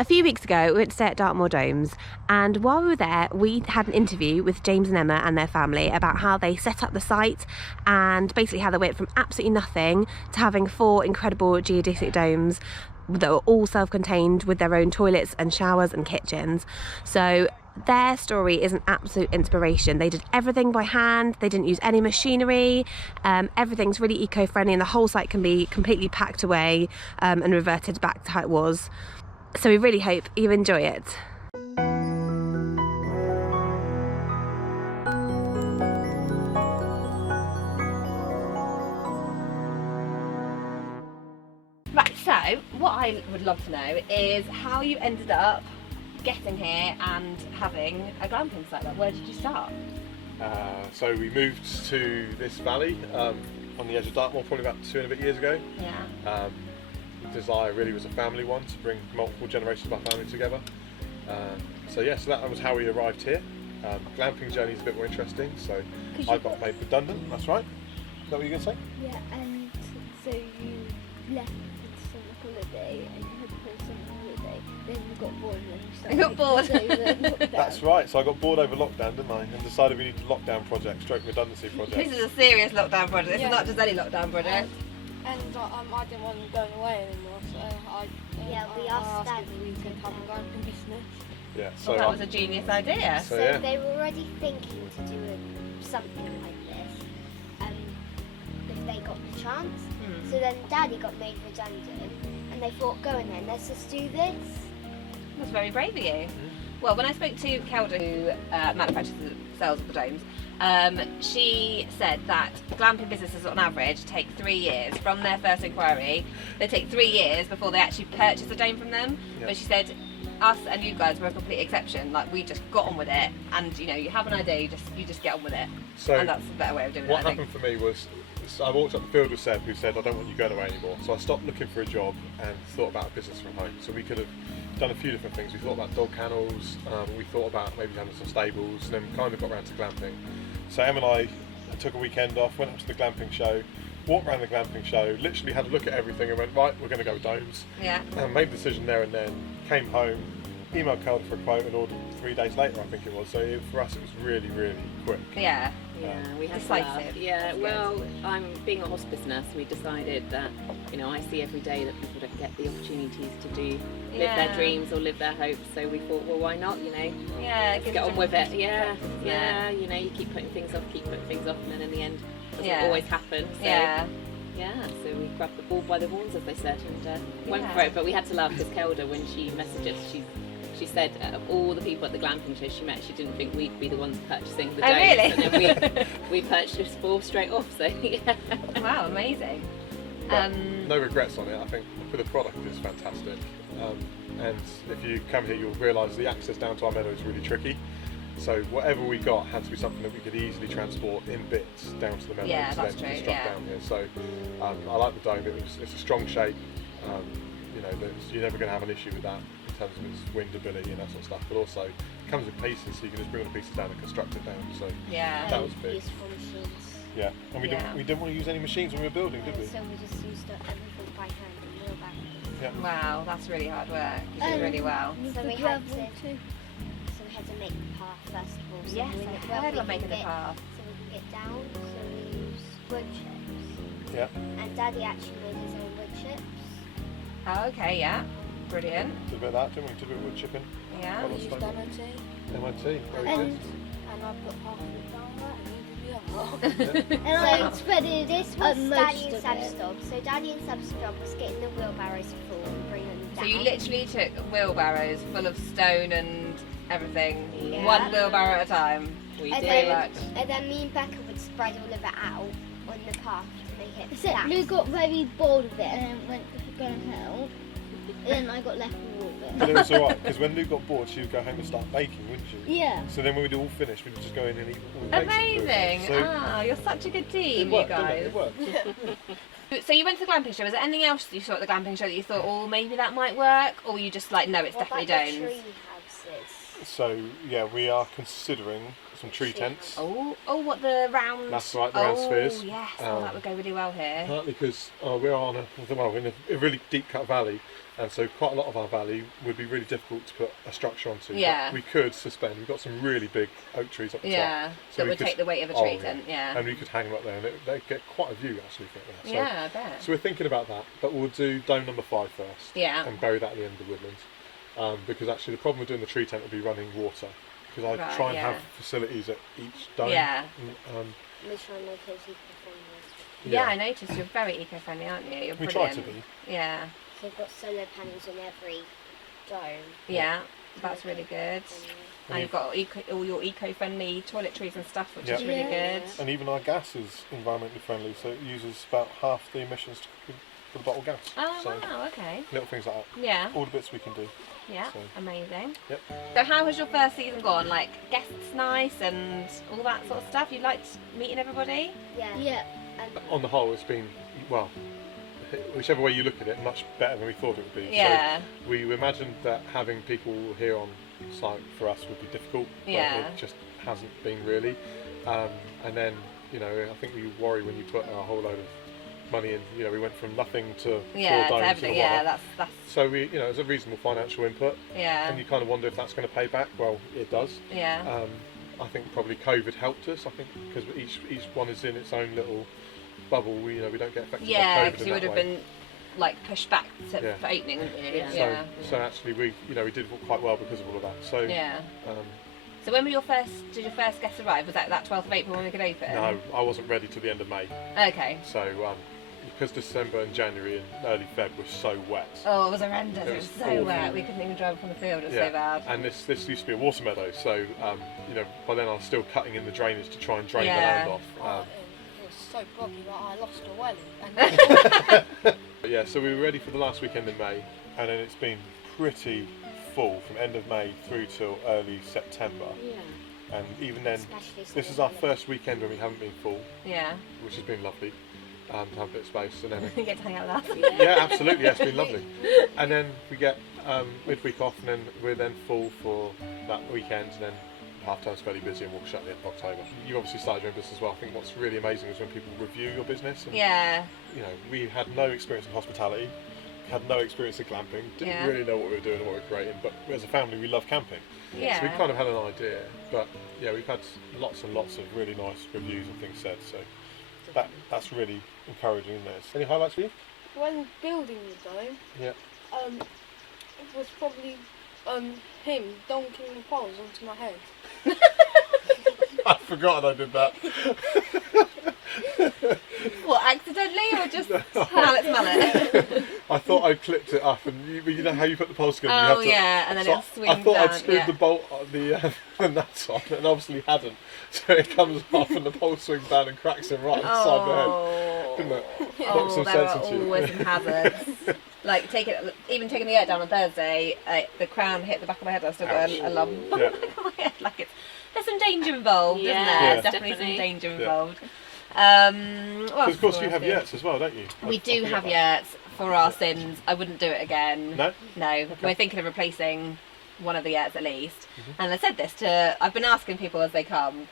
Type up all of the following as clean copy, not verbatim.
A few weeks ago, we went to stay at Dartmoor Domes, and while we were there, we had an interview with James and Emma and their family about how they set up the site and basically how they went from absolutely nothing to having 4 incredible geodesic domes that were all self-contained with their own toilets and showers and kitchens. So their story is an absolute inspiration. They did everything by hand, they didn't use any machinery, everything's really eco-friendly, and the whole site can be completely packed away and reverted back to how it was. So we really hope you enjoy it. Right, so what I would love to know is how you ended up getting here and having a glamping site. Like, where did you start? So we moved to this valley on the edge of Dartmoor probably about 2 and a bit years ago. Yeah. The desire really was a family one, to bring multiple generations of our family together. So that was how we arrived here. Glamping journey is a bit more interesting, so I got made redundant, that's right. Is that what you're going to say? Yeah, and so you left for summer holiday and you had to go summer holiday, then you got bored and then you started. You got bored. Lockdown. That's right, so I got bored over lockdown, didn't I? And decided we needed a lockdown project, stroke redundancy project. This is a serious lockdown project. This Yeah. is not just any lockdown project. And I didn't want them going away anymore, so We I asked asked Dad if we could have a glamping business. Yeah, Well, that was a genius idea. So, So yeah. they were already thinking to do something like this if they got the chance. So then Daddy got made redundant and they thought, go in then, let's just do this. That's very brave of you. Well, when I spoke to Kelda, who manufactures the cells of the domes, she said that glamping businesses on average take 3 years from their first inquiry. They take 3 years before they actually purchase a dome from them. Yeah. But she said us and you guys were a complete exception. Like, we just got on with it, and you have an idea, you just get on with it. So And that's a better way of doing it, what I think. happened for me was, I walked up the field with Seb, who said, I don't want you going away anymore. So I stopped looking for a job and thought about a business from home. So we could have done a few different things. We thought about dog kennels, we thought about maybe having some stables, and then kind of got around to glamping. So Em and I took a weekend off, went up to the glamping show, walked around the glamping show, literally had a look at everything and went, right, we're going to go with domes. Yeah. And made the decision there and then, came home, emailed Calder for a quote and ordered 3 days later, I think it was. So for us it was really, really quick. Yeah. Yeah, we had Decisive. to laugh. Yeah, That's well, I'm being a hospice nurse. We decided that, I see every day that people don't get the opportunities to live their dreams or live their hopes. So we thought, well, why not? Yeah, Get on with it. Yeah. You keep putting things off, and then in the end, it doesn't always happen. So, Yeah. So we grabbed the bull by the horns, as they said, and went for it. But we had to laugh because Kelda, when she messaged us, she said of all the people at the glamping show she met, she didn't think we'd be the ones purchasing the domes. Really? And then we purchased 4 straight off. So yeah. Wow, amazing. But no regrets on it. I think for the product it's fantastic. And if you come here, you'll realise the access down to our meadow is really tricky. So whatever we got had to be something that we could easily transport in bits down to the meadow. Yeah, to that's then true, construct yeah. down here. So I like the dome. It's a strong shape. You're never going to have an issue with that in terms of its windability and that sort of stuff. But also it comes in pieces, so you can just bring all the pieces down and construct it down. So Yeah. that was big. Useful machines. Yeah, and we didn't want to use any machines when we were building, did we? So we just used everything by hand and wheelbarrows. Yeah. Wow, that's really hard work. You did really well. So we had to make the path first of all. So Yes, we- I when heard we of making can the get- path. So we can get down, so we use wood chips. Yeah. And Daddy actually made his own wood chips. Oh, okay, yeah. Brilliant. Did a bit of that, didn't we? Did a bit of wood chipping. Yeah. Well, We used stone. MOT, MIT, very good. and I put half of it down there and you did the other. And I spreaded this was most Daddy and of Sam's it. job. So Daddy and Sam's job was getting the wheelbarrows full and bringing them So down. you literally took wheelbarrows full of stone and everything, Yeah. one wheelbarrow at a time. We and did. Pretty then, much. and then me and Becca would spread all of it out on the path to make it Except flat. Lou got very bored of it and then went to go and help. And then I got left with all of But it. it was alright, because when Lou got bored, she would go home and start baking, wouldn't she? Yeah. So then when we'd all finish, we'd just go in and eat all the baked Amazing. food. So Ah, you're such a good team, it worked, you didn't guys. it? It worked. So you went to the glamping show. Was there anything else you saw at the glamping show that you thought, oh, maybe that might work? Or were you just like, no, it's What definitely about the domes? tree houses? So yeah, we are considering some tree tents. Oh, what, the round? That's right, the round spheres. Yes, that would go really well here. Partly because we're on in a really deep cut valley, And so quite a lot of our valley would be really difficult to put a structure onto. Yeah. But we could suspend. We've got some really big oak trees up the top. Yeah, So that we would could- take the weight of a oh, tree tent, yeah. And we could hang them up there, and they'd get quite a view actually from there. So, Yeah, I bet. So we're thinking about that, but we'll do dome number 5 first. Yeah. And bury that at the end of the woodlands. Because actually the problem with doing the tree tent would be running water. Because I Right, try and yeah. have facilities at each dome. Yeah. We try and make it eco-friendly. Yeah, I noticed you're very eco-friendly, aren't you? You're We brilliant. try to be. Yeah. So we've got solar panels on every dome. Yeah, that's really good. And you've got all your eco-friendly toiletries and stuff, which is Yeah. really Yeah. good. And even our gas is environmentally friendly, so it uses about half the emissions for the bottled gas. Oh, so wow, okay. little things like that. Yeah, All the bits we can do. yeah, So- amazing. Yep. So how has your first season gone? Like, guests nice and all that sort of stuff? You liked meeting everybody? Yeah. Yeah. And On the whole, it's been, well, whichever way you look at it, much better than we thought it would be. Yeah. So we imagined that having people here on site for us would be difficult, but Yeah. it just hasn't been really. And then, you know, I think we worry when you put a whole load of money in. You know, we went from nothing to Yeah, four to domes everything. and Yeah, whatnot. that's So we, you know, it's a reasonable financial input, yeah, and you kind of wonder if that's going to pay back. Well, it does. yeah, I think probably COVID helped us. I think because each one is in its own little bubble. We, you know, we don't get affected by yeah. COVID Because in you would that have way. been like pushed back to, Yeah. for opening, wouldn't you? Yeah. Yeah. So actually, we, you know, we did quite well because of all of that. So Yeah. um, So when were your first? Did your first guests arrive? Was that 12th of April when we could open? no, I wasn't ready till the end of May. Okay. So because December and January and early Feb were so wet. Oh, it was horrendous. It It was was so awful. wet. We couldn't even drive from the field. It was Yeah. so bad. And this used to be a water meadow, so you know, by then I was still cutting in the drainage to try and drain Yeah. the land off. Oh, it was so boggy that I lost a welly. And But yeah, so we were ready for the last weekend in May, and then it's been pretty full from end of May through till early September. yeah. And even then, Especially this is our first weekend when we haven't been full, Yeah. which has been lovely, to have a bit of space. And then, You get to hang out with us. yeah, absolutely, yeah, it's been lovely. And then we get midweek off, and then we're then full for that weekend, and then half term's fairly busy, and we'll shut at the end of October. You obviously started your own business as well. I think what's really amazing is when people review your business. And, Yeah. you know, we had no experience in hospitality, had no experience in glamping, didn't Yeah. really know what we were doing and what we were creating, but as a family we love camping. Yeah. So we kind of had an idea, but yeah, we've had lots and lots of really nice reviews and things said, so that's really encouraging, isn't it? Any highlights for you? when building the dome, Yeah. it was probably him donking the poles onto my head. I'd forgotten I did that. What, accidentally or just mallet? I thought I clipped it up, and you know how you put the pole gun, you have Oh to, yeah, and then so it swings I thought down. I'd screwed Yeah. the bolt, the nuts on, and obviously hadn't. So it comes off, and the pole swings down and cracks him right inside the head. Oh, Didn't it? Knocked oh some there are sense into you. always some hazards. Like even taking the yurt down on Thursday, the crown hit the back of my head. I still got Ouch. a lump on Yeah. the back of my head. Like there's some danger involved, isn't Yeah, there? Yeah. Definitely some definitely. danger Yeah. involved. Because of course you have yurts. yurts as well, don't you? We I do forget have that. yurts for our sins. I wouldn't do it again. No? No, we're thinking of replacing one of the yurts at least. Mm-hmm. And I said this to, I've been asking people as they come,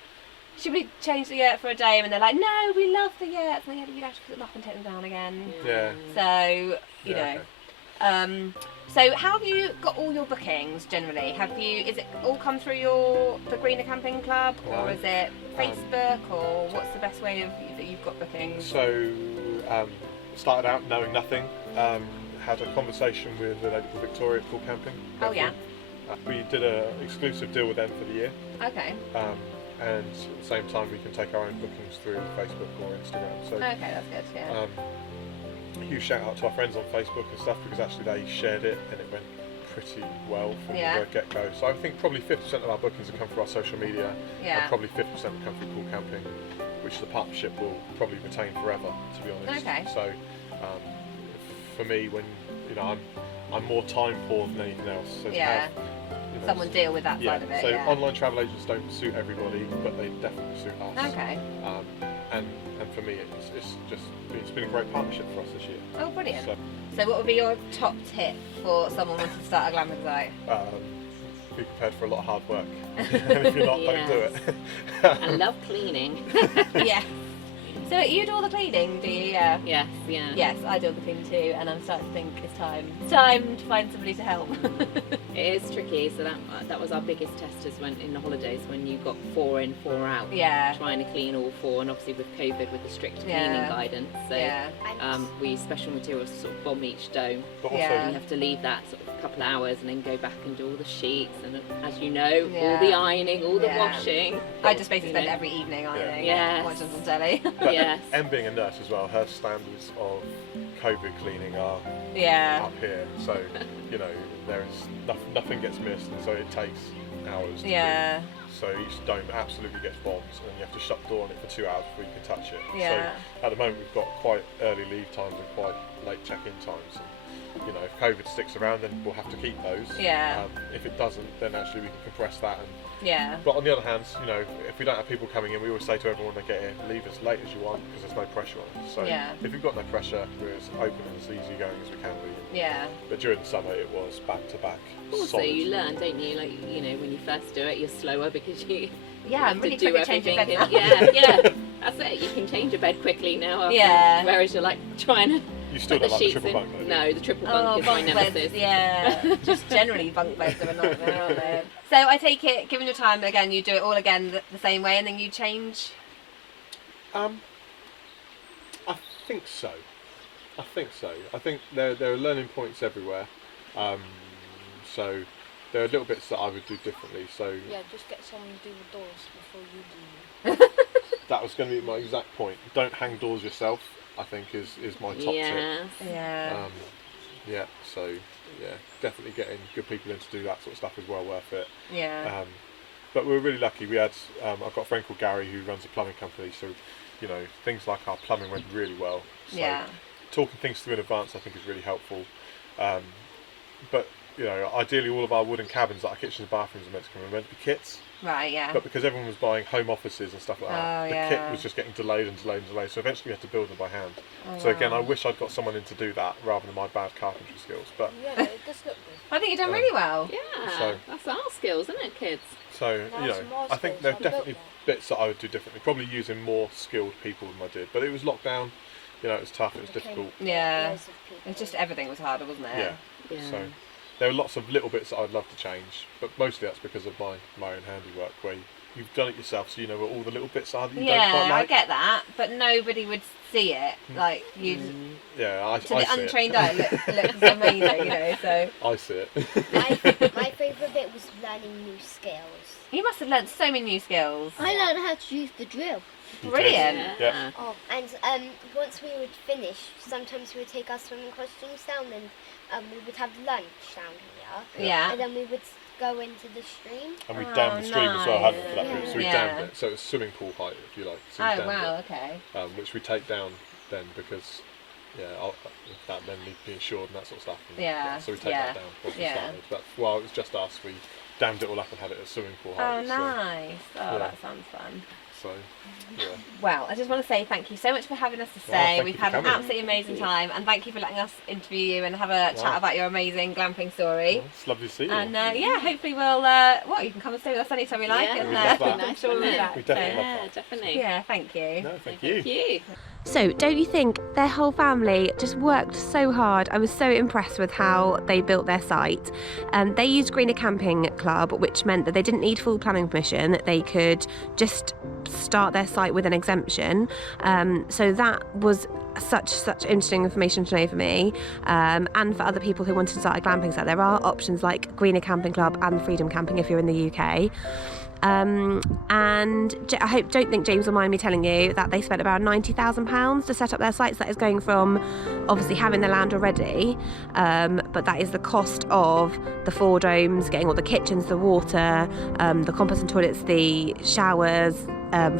should we change the yurt for a dome? And they're like, no, we love the yurts. And you'd have to put them up and take them down again. Yeah. So, you Yeah, know. okay. So how have you got all your bookings generally? Is it all come through the Greener Camping Club, or No. is it Facebook, or what's the best way that you've got bookings? So, started out knowing nothing. Had a conversation with a lady called Victoria at Cool Camping. Oh, yeah. We did an exclusive deal with them for the year. Okay. And at the same time we can take our own bookings through Facebook or Instagram. So Okay, that's good. Yeah. huge shout out to our friends on Facebook and stuff, because actually they shared it and it went pretty well from Yeah. the get-go. So I think probably 50% of our bookings have come through our social media, Yeah. and probably 50% have come through Cool Camping, which the partnership will probably retain forever, to be honest. Okay. So for me, when you know, I'm more time poor than anything else. So to Yeah. have, you know, Someone deal with that yeah. side of it. So yeah. online travel agents don't suit everybody, but they definitely suit us. Okay. And for me, it's been a great partnership for us this year. Oh, brilliant. So, So what would be your top tip for someone wanting to start a glamping site? be prepared for a lot of hard work. And if you're not, don't do it. Um, I love cleaning. Yeah. So you do all the cleaning, do you? Yeah. Yes, yeah. Yes, I do all the cleaning too, and I'm starting to think it's time to find somebody to help. It is tricky, so that was our biggest test is when in the holidays when you got 4 in, 4 out. Yeah. Trying to clean all 4, and obviously with COVID with the strict cleaning guidance, so we use special materials to sort of bomb each dome. But also, You have to leave that sort of a couple of hours and then go back and do all the sheets and, as you know, all the ironing, all the washing. I just basically spend every evening ironing. Yes. Watching some telly. but Yes. and being a nurse as well, her standards of COVID cleaning are up here. So, you know, there is nothing gets missed, and so it takes hours to do. So each dome absolutely gets bombed, and then you have to shut the door on it for 2 hours before you can touch it. Yeah. So at the moment we've got quite early leave times and quite late check-in times. And, you know, if COVID sticks around, then we'll have to keep those. If it doesn't, then actually we can compress that. But on the other hand, you know, if we don't have people coming in, we always say to everyone that get here, leave as late as you want because there's no pressure on it. So if you've got no pressure, we're as open and as easy going as we can be. But during the summer, it was back to back. Also, you learn, don't you? Like, you know, when you first do it, you're slower because you I'm really quick at changing bed now. That's it. You can change your bed quickly now. Whereas you're like trying to. You still don't like the triple bunk, though? No, the triple bunk is my nemesis. Beds, just generally bunk beds are a nightmare, aren't they? So I take it, given your time again, you do it all again the same way, and then you change. I think so. I think there are learning points everywhere. So there are little bits that I would do differently. So yeah, just get someone to do the doors before you do them. That was going to be my exact point. Don't hang doors yourself, I think is my top tip. So definitely getting good people in to do that sort of stuff is well worth it. But we were really lucky. We had I've got a friend called Gary who runs a plumbing company, so you know, things like our plumbing went really well. So talking things through in advance I think is really helpful. But you know, ideally all of our wooden cabins, like our kitchens and bathrooms, are meant to be kits. Right, But because everyone was buying home offices and stuff like that, the kit was just getting delayed and delayed and delayed. So eventually we had to build them by hand. So again, I wish I'd got someone in to do that rather than my bad carpentry skills. But yeah, it does look good. I think you've done really well. Yeah, that's our skills, isn't it, kids? So you know, I think there are definitely bits that I would do differently. Probably using more skilled people than I did. But it was lockdown. You know, it was tough. It was difficult. It was just everything was harder, wasn't it? So there are lots of little bits that I'd love to change, but mostly that's because of my own handiwork, where you've done it yourself, so you know what all the little bits are that you don't quite like. I get that, but nobody would see it. Like you, I to the untrained eye, it looks amazing, you know. So I see it. My favourite bit was learning new skills. You must have learnt so many new skills. I learned how to use the drill. Brilliant. Yeah. Oh, and once we would finish, sometimes we would take our swimming costumes down, and we would have lunch down here. Yeah. And then we would go into the stream. And we dammed the stream as well, hadn't we, for that nice. route? So we dammed it. So it's swimming pool height, if you like. So we dammed it, okay. which we take down then because, that then needs to be insured and that sort of stuff. And, so we take that down once we started. But while it was just us, we dammed it all up and had it at swimming pool height. Oh, nice. That sounds fun. So, Well, I just want to say thank you so much for having us today. We've had an absolutely amazing time, and thank you for letting us interview you and have a chat about your amazing glamping story. Well, it's lovely to see you. And hopefully we'll you can come and stay with us anytime you like. Yeah, and I'm sure we'll be back. We definitely love that. Definitely. Yeah, thank you. No, thank you. Thank you. So, don't you think their whole family just worked so hard? I was so impressed with how they built their site. They used Greener Camping Club, which meant that they didn't need full planning permission. They could just start their site with an exemption. So that was such interesting information to know for me, and for other people who wanted to start a glamping site. There are options like Greener Camping Club and Freedom Camping if you're in the UK. And I don't think James will mind me telling you that they spent about £90,000 to set up their sites. That is going from obviously having the land already, but that is the cost of the 4 domes, getting all the kitchens, the water, the composting toilets, the showers,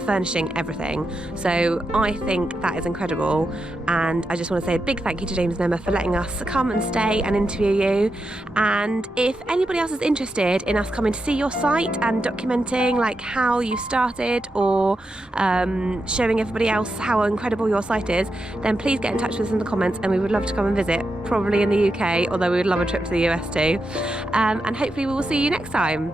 furnishing everything. So I think that is incredible, and I just want to say a big thank you to James and Emma for letting us come and stay and interview you. And if anybody else is interested in us coming to see your site and documenting like how you started, or showing everybody else how incredible your site is, then please get in touch with us in the comments, and we would love to come and visit, probably in the UK, although we would love a trip to the US too. And hopefully we will see you next time.